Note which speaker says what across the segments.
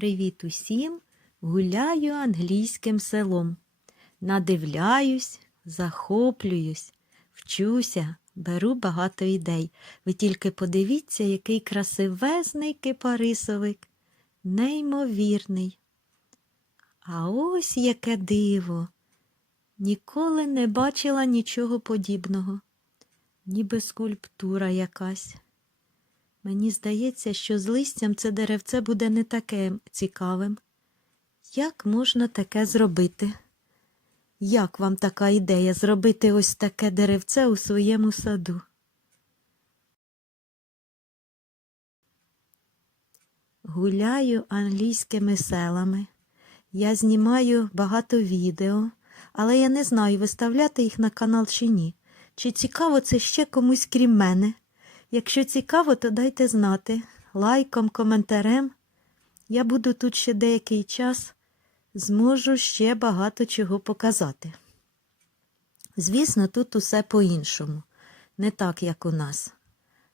Speaker 1: Привіт усім! Гуляю англійським селом. Надивляюсь, захоплююсь, вчуся, беру багато ідей. Ви тільки подивіться, який красивезний кипарисовик, неймовірний. А ось яке диво. Ніколи не бачила нічого подібного, ніби скульптура якась. Мені здається, що з листям це деревце буде не таке цікавим. Як можна таке зробити? Як вам така ідея зробити ось таке деревце у своєму саду? Гуляю англійськими селами. Я знімаю багато відео, але я не знаю, виставляти їх на канал чи ні. Чи цікаво це ще комусь крім мене? Якщо цікаво, то дайте знати лайком, коментарем. Я буду тут ще деякий час, зможу ще багато чого показати. Звісно, тут усе по-іншому, не так, як у нас.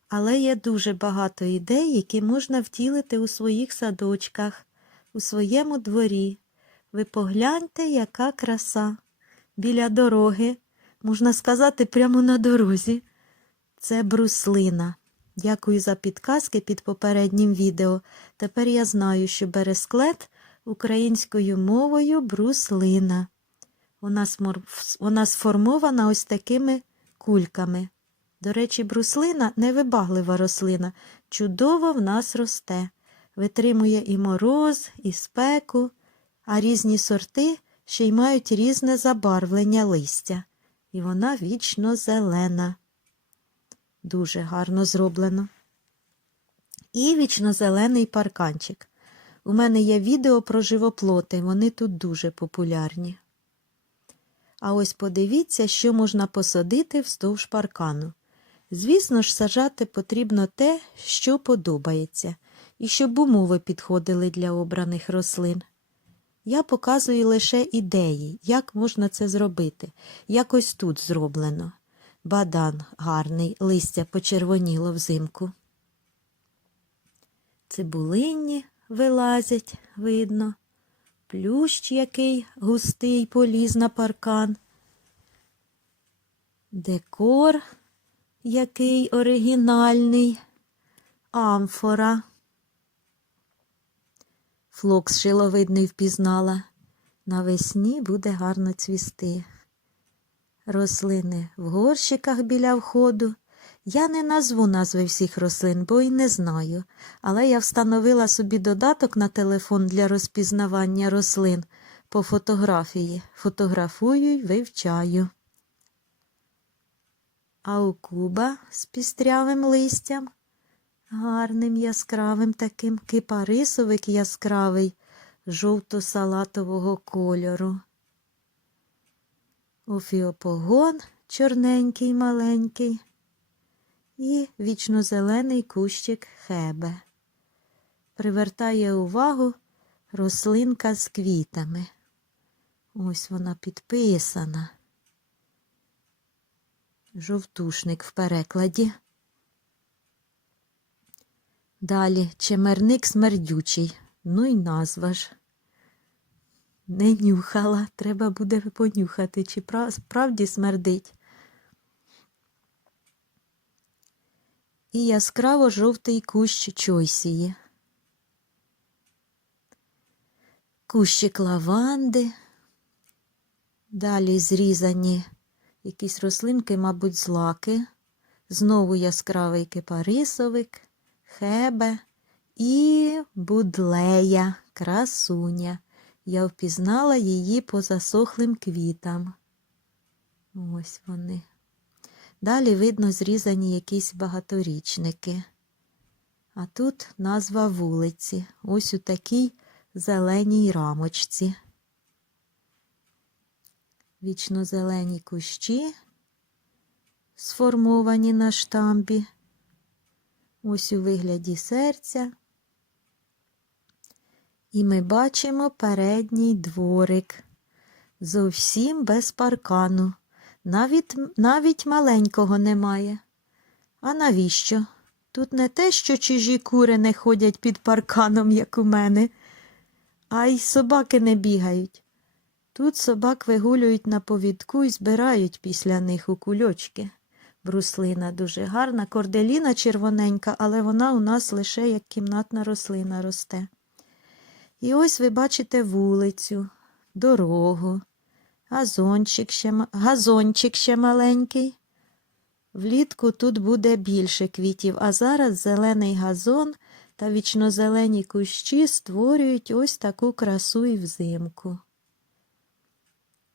Speaker 1: Але є дуже багато ідей, які можна втілити у своїх садочках, у своєму дворі. Ви погляньте, яка краса. Біля дороги, можна сказати, прямо на дорозі. Це бруслина. Дякую за підказки під попереднім відео. Тепер я знаю, що бересклет українською мовою бруслина. Вона, вона сформована ось такими кульками. До речі, бруслина невибаглива рослина, чудово в нас росте, витримує і мороз, і спеку, а різні сорти ще й мають різне забарвлення листя, і вона вічно зелена. Дуже гарно зроблено. І вічнозелений парканчик. У мене є відео про живоплоти, вони тут дуже популярні. А ось подивіться, що можна посадити вздовж паркану. Звісно ж, сажати потрібно те, що подобається, і щоб умови підходили для обраних рослин. Я показую лише ідеї, як можна це зробити, як ось тут зроблено. Бадан гарний, листя почервоніло взимку. Цибулинні вилазять, видно. Плющ який густий поліз на паркан. Декор який оригінальний. Амфора. Флокс шиловидний впізнала. Навесні буде гарно цвісти. Рослини в горщиках біля входу. Я не назву назви всіх рослин, бо й не знаю, але я встановила собі додаток на телефон для розпізнавання рослин по фотографії. Фотографую й вивчаю. А у куба з пістрявим листям, гарним яскравим таким кипарисовик яскравий, жовто-салатового кольору. Офіопогон чорненький маленький і вічнозелений кущик хебе. Привертає увагу рослинка з квітами. Ось вона підписана. Жовтушник в перекладі. Далі чемерник смердючий. Ну й назва ж. Не нюхала, треба буде понюхати, чи справді смердить. І яскраво жовтий кущ чойсії. Кущик лаванди. Далі зрізані якісь рослинки, мабуть, злаки. Знову яскравий кипарисовик, хебе і будлея, красуня. Я впізнала її по засохлим квітам. Ось вони. Далі видно зрізані якісь багаторічники. А тут назва вулиці. Ось у такій зеленій рамочці. Вічнозелені кущі, сформовані на штамбі. Ось у вигляді серця. І ми бачимо передній дворик. Зовсім без паркану. Навіть, навіть маленького немає. А навіщо? Тут не те, що чужі кури не ходять під парканом, як у мене. а й собаки не бігають. Тут собак вигулюють на повідку і збирають після них у кульочки. Бруслина дуже гарна, корделіна червоненька, але вона у нас лише як кімнатна рослина росте. І ось ви бачите вулицю, дорогу, газончик ще, газончик ще маленький. Влітку тут буде більше квітів, а зараз зелений газон та вічнозелені кущі створюють ось таку красу і взимку.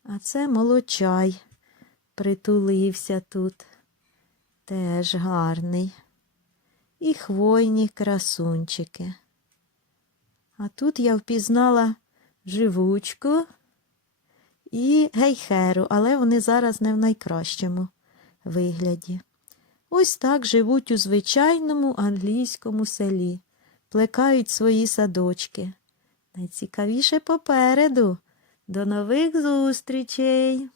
Speaker 1: А це молочай притулився тут. Теж гарний. І хвойні красунчики. А тут я впізнала живучку і гейхеру, але вони зараз не в найкращому вигляді. Ось так живуть у звичайному англійському селі, плекають свої садочки. Найцікавіше попереду. До нових зустрічей!